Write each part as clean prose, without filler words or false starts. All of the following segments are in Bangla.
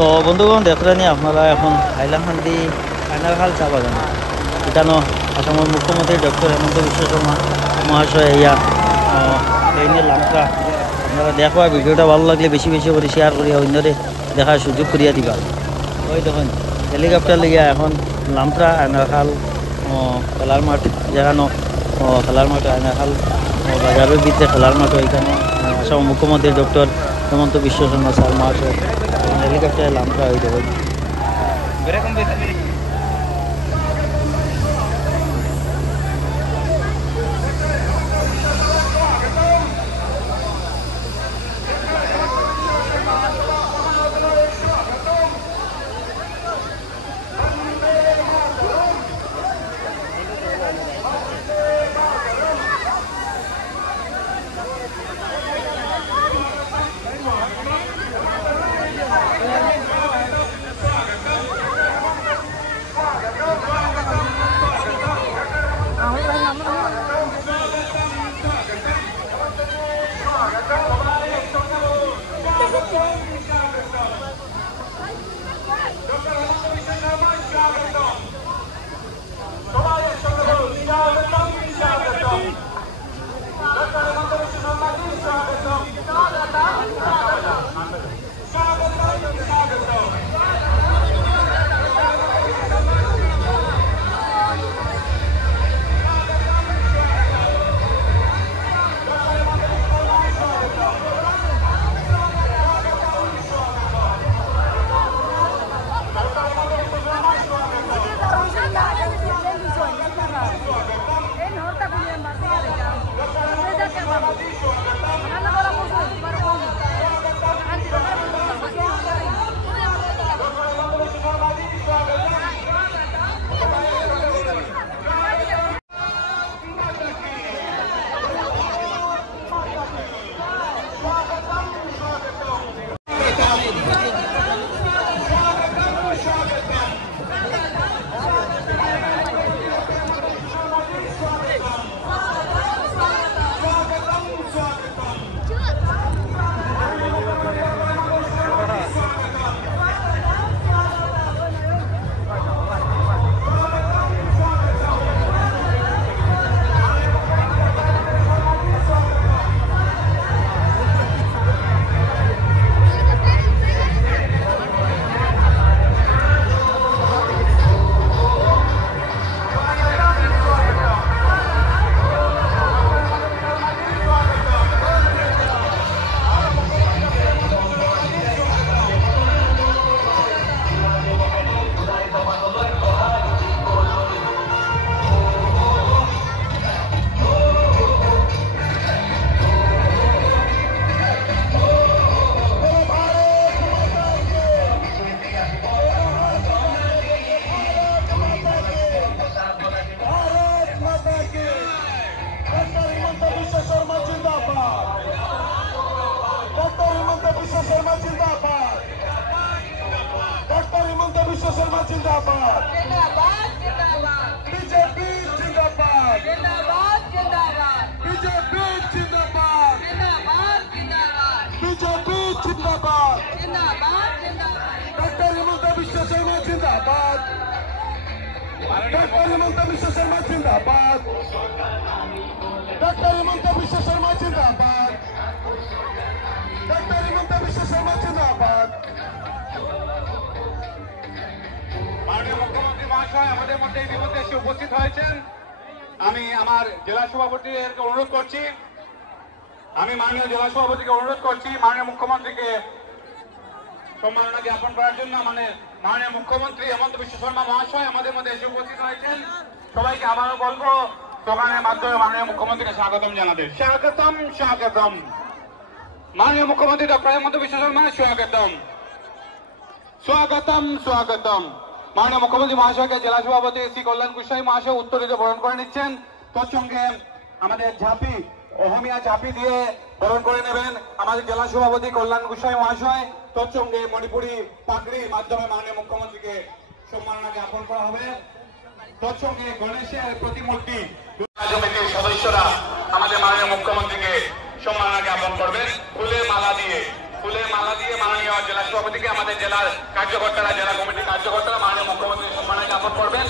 তো বন্ধুগণ দেখলেনি আপনারা এখন হাইলাকান্দি আয়নারখাল চা বাগান এখানে আসামের মুখ্যমন্ত্রী ডক্টর হেমন্ত বিশ্ব শর্মা মহাশয় ইয়া ট্রেনের লামটা আপনারা দেখবা ভিডিওটা ভালো লাগলে বেশি বেশি করে শেয়ার করিয়া অন্যরে দেখার সুযোগ করিয়া দিবা। ওই দেখুন হেলিকপ্টার লিয়া এখন লামটা আয়নারখাল খেলার মাঠ যেখানে খেলার মাঠ আয়নারখাল বাজারের ভিতরে খেলার মাঠ এখানে আসামের মুখ্যমন্ত্রী ডক্টর হেমন্ত বিশ্ব শর্মা স্যার মহাশয় হেলিকপ্টারে লামটা হয়ে যাবে। উপস্থিত হয়েছেন আমি আমার জেলা সভাপতিকে অনুরোধ করছি মাননীয় মুখ্যমন্ত্রীকে সম্মাননা জ্ঞাপন করার জন্য মাননীয় মুখ্যমন্ত্রী হেমন্ত বিশ্ব শর্মা মহাশয় আমাদের মধ্যে এসে উপস্থিত হয়েছেন। সবাইকে আবারও বলবো স্লোগানের মাধ্যমে মাননীয় মুখ্যমন্ত্রীকে স্বাগতম জানাতে। স্বাগতম স্বাগতম মাননীয় মুখ্যমন্ত্রী ডক্টর হেমন্ত বিশ্ব শর্মা স্বাগতম স্বাগতম স্বাগতম। মাননীয় মুখ্যমন্ত্রী মহাশয়কে জেলা সভাপতি শ্রী কল্যাণ গোস্বামী মহাশয় উত্তরিত বরণ করে নিচ্ছেন। তোর সঙ্গে আমাদের ঝাঁপি অহমিয়া ঝাঁপি দিয়ে বরণ করে নেবেন আমাদের জেলা সভাপতি কল্যাণ গোস্বামী মহাশয়। তোর সঙ্গে মণিপুরি পাগড়ির মাধ্যমে মাননীয় মুখ্যমন্ত্রীকে সম্মাননা জ্ঞাপন করা হবে। তোর সঙ্গে গণেশের প্রতিমূর্তি সমিতির সদস্যরা আমাদের মাননীয় মুখ্যমন্ত্রীকে সম্মাননা জ্ঞাপন করবেন ফুলের মালা দিয়ে মাননীয় জেলা সভাপতিকে আমাদের জেলার কার্যকর্তারা, জেলা কমিটির কার্যকর্তারা মাননীয় মুখ্যমন্ত্রীর সম্মানে জ্ঞাপন করবেন।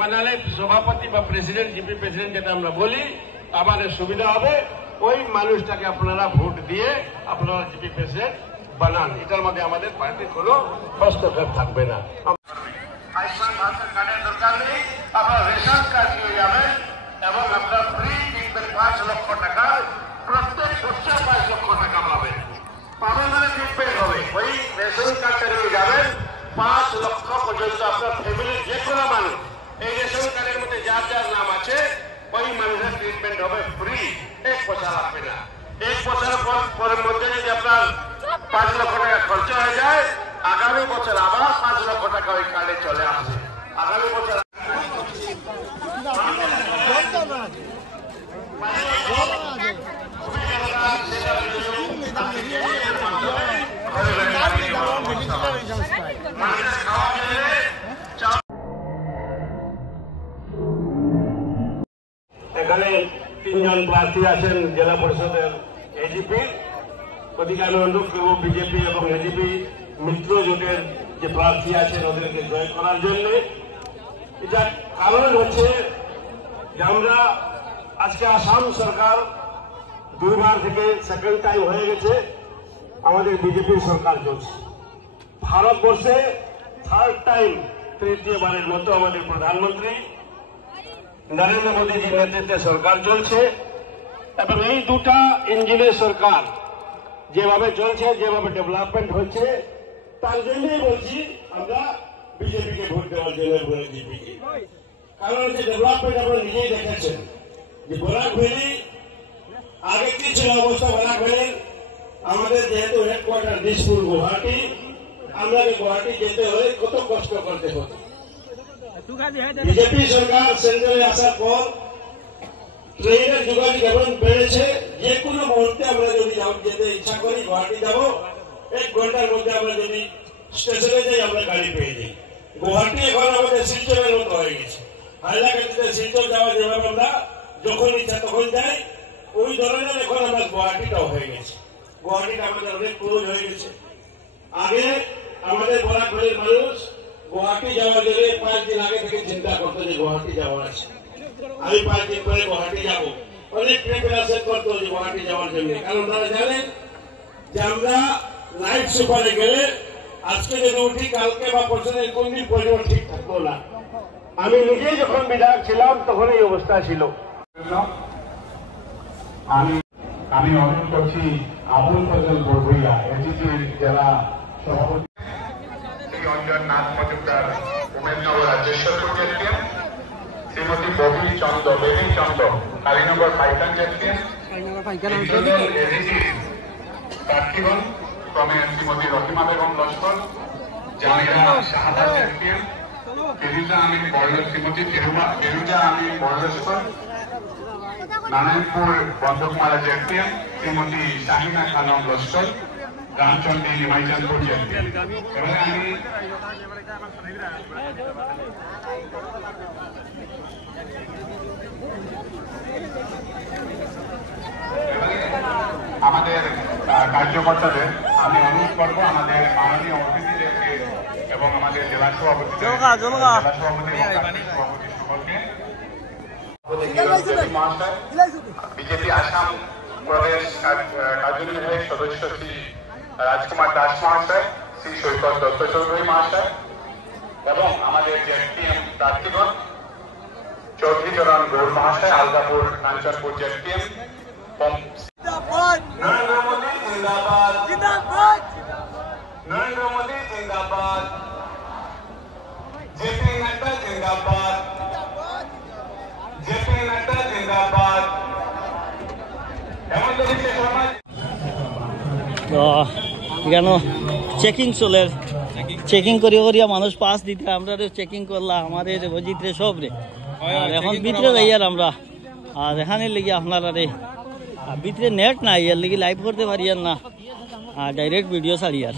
বানালে সভাপতি বা প্রেসিডেন্ট, জিপি প্রেসিডেন্ট যেটা আমরা বলি, আমাদের সুবিধা হবে। ওই মানুষটাকে আপনারা ভোট দিয়ে আপনারা জিপি প্রেসিডেন্ট বানান। এটার মধ্যে আমাদের পার্টির কোনো হস্তক্ষেপ থাকবে না। আয়ুষ্মান ভারত কার্ডের দরকার নেই, আপনারা রেশন কার্ড নিয়ে যাবেন এবং আপনারা ফ্রি ট্রিটমেন্ট 5 লক্ষ টাকা, প্রত্যেক বছর 5 লক্ষ টাকা পাবেন। পাবেন মানে ট্রিটমেন্ট হবে। ওই রেশন কার্ডটা নিয়ে যাবেন, 5 লক্ষ পর্যন্ত আপনার ফ্যামিলির যে কোনো মানুষ, এই রেশন কার্ডের মধ্যে যার যার নাম আছে, ওই মানুষের ট্রিটমেন্ট হবে ফ্রি, 1 পয়সা লাগবে না। 1 বছর পরের মধ্যে যদি আপনার 5 লক্ষ টাকা খরচ হয়ে যায়, আগামী বছর আবার 5 লক্ষ টাকা ওই কার্ডে চলে আসবে। আগামী বছর এখানে 3 জন প্রার্থী আছেন জেলা পরিষদের এজিপি। ওদিকে আমি অনুরোধ করব বিজেপি এবং এজিপি মিত্র জোটের যে প্রার্থী আছেন ওদেরকে জয় করার জন্য। এটা কারণ হচ্ছে যে আমরা আজকে আসাম সরকার 2বার থেকে সেকেন্ড টাইম হয়ে গেছে আমাদের বিজেপির সরকার চলছে। ভারতবর্ষে 3rd টাইম, তৃতীয়বারের মতো আমাদের প্রধানমন্ত্রী নরেন্দ্র মোদীজির নেতৃত্বে সরকার চলছে। এবং এই দুটা ইঞ্জিনের সরকার যেভাবে চলছে, যেভাবে ডেভেলপমেন্ট হচ্ছে, তার জন্যই বলছি আমরা বিজেপিকে ভোট দেওয়ার জন্য বলেছি। কারণ হচ্ছে ডেভেলপমেন্ট আপনারা নিজেই দেখেছেন যে বরাক ভ্যালি আগে কি ছিল অবস্থা। বরাক ভ্যালির আমাদের যেহেতু হেডকোয়ার্টার দিসপুর গুয়াহাটি, আমাদের গুয়াহাটি যেতে হলে কত কষ্ট করতে হতো। বিজেপি সরকার সেন্ট্রালে আসার পর ট্রেনের যোগাযোগ এমন বেড়েছে, যে কোনো মুহূর্তে আমরা যদি যেতে ইচ্ছা করি গুয়াহাটি যাব, 1 ঘন্টার মধ্যে আমরা যদি স্টেশনে যাই আমরা গাড়ি পেয়ে যাই। গুয়াহাটি এখন আমাদের শিলচরের মতো হয়ে গেছে। হাইলাকান্দিতে শিলচর যাওয়া যেভাবে আমরা যখন ইচ্ছা তখন যাই, ওই ধরনের এখন আমরা গুয়াহাটিটাও হয়ে গেছে। গুয়াহাটিটা আমাদের অনেক ক্লোজ হয়ে গেছে। আগে আমাদের বরাক ভ্যালির মানুষ গুয়াহাটি যাওয়ার জন্য 5 দিন আগে থেকে চিন্তা করতো যে গুয়াহাটি যাওয়ার আছে, আমি 5 দিন পরে গুয়াহাটি যাব। অনেক প্রিপারেশন করতো যে গুয়াহাটি যাওয়ার জন্য। কারণ তারা জানেন যে আমরা নাইট সুপারে গেলে আজকে যদি উঠি, কালকে বা পরশুদিন কোন দিন পর্যন্ত ঠিক থাকবো না। আমি নিজেই যখন বিধায়ক ছিলাম তখন এই অবস্থা ছিল। আমি অনুরোধ করছি আবুল ফজল বড়ভূইয়া, এজিপির জেলা সভাপতি, শ্রী অঞ্জন নাথ মজুমদার, উমেশনগর রাজ্যেশ্বর জেলপিএম, শ্রীমতী বেবি চন্দ, কালীনগর পাইকান জেলপিএম, প্রার্থীগণ ক্রমে শ্রীমতী রহিমা বেগম লস্কর, জামিরা শাহাদা জেলপিএম, শ্রীমতী ফেরুজা আমিন বড়লস্কর, নারায়ণপুর বন্ধকুমারা জেলপিএম, শ্রীমতী শাহিনা খানম লস্কর, রামচন্দ্রী নিমাইচাঁদপুর জেলপিএম। এবারে আমি আমাদের কার্যকর্তাদের আমি অনুরোধ করবো আমাদের মাননীয় অতিথিদেরকে এবং আমাদের জেলা সভাপতি বিজেপি আসাম প্রদেশ কার্যনির্বাহী সদস্য শ্রী রাজকুমার দাস মহাশয়, শ্রী সৈকত দত্ত চৌধুরী মহাশয় এবং আমাদের জেএসপিএম প্রার্থীগণ চৌধুরী চরণ গৌর মহাশয়, আলদাপুর কাঞ্চনপুর জেএসপিএম। নরেন্দ্র মোদী জিন্দাবাদ, নরেন্দ্র মোদী জিন্দাবাদ, জেপি নাড্ডা জিন্দাবাদ। জিন্দাবাদ, জেপি নাড্ডা জিন্দাবাদ। হেমন্ত বিশ্ব শর্মা এখানে চেকিং চলে, চেকিং করিয়া মানুষ পাস দিতে আমরা চেকিং করলাম আমাদের অজিত্রে সব রে। আর এখন ভিতরে যাই আর আমরা, আর এখানে লেগে আপনারা রে ভিতরে নেট নাই, এর লেগে লাইভ করতে পারি আর না, ডাইরেক্ট ভিডিও ছাড়ি আর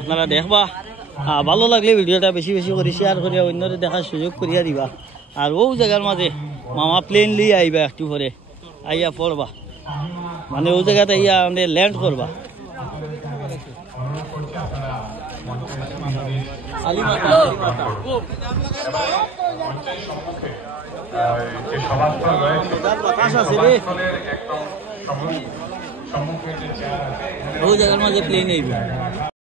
আপনারা দেখবা। ভালো লাগলে ভিডিওটা বেশি বেশি করে শেয়ার করিয়া অন্যরে দেখার সুযোগ করিয়া দিবা। আর ও জায়গার মাঝে মামা প্লেন লিয়ে আইবা, একটু পরে আইয়া পড়বা, মানে ও জায়গাতে আইয়া আমাদের ল্যান্ড করবা। যে সভাস্থল রয়েছে ও জায়গার মাঝে প্লেন আইবে।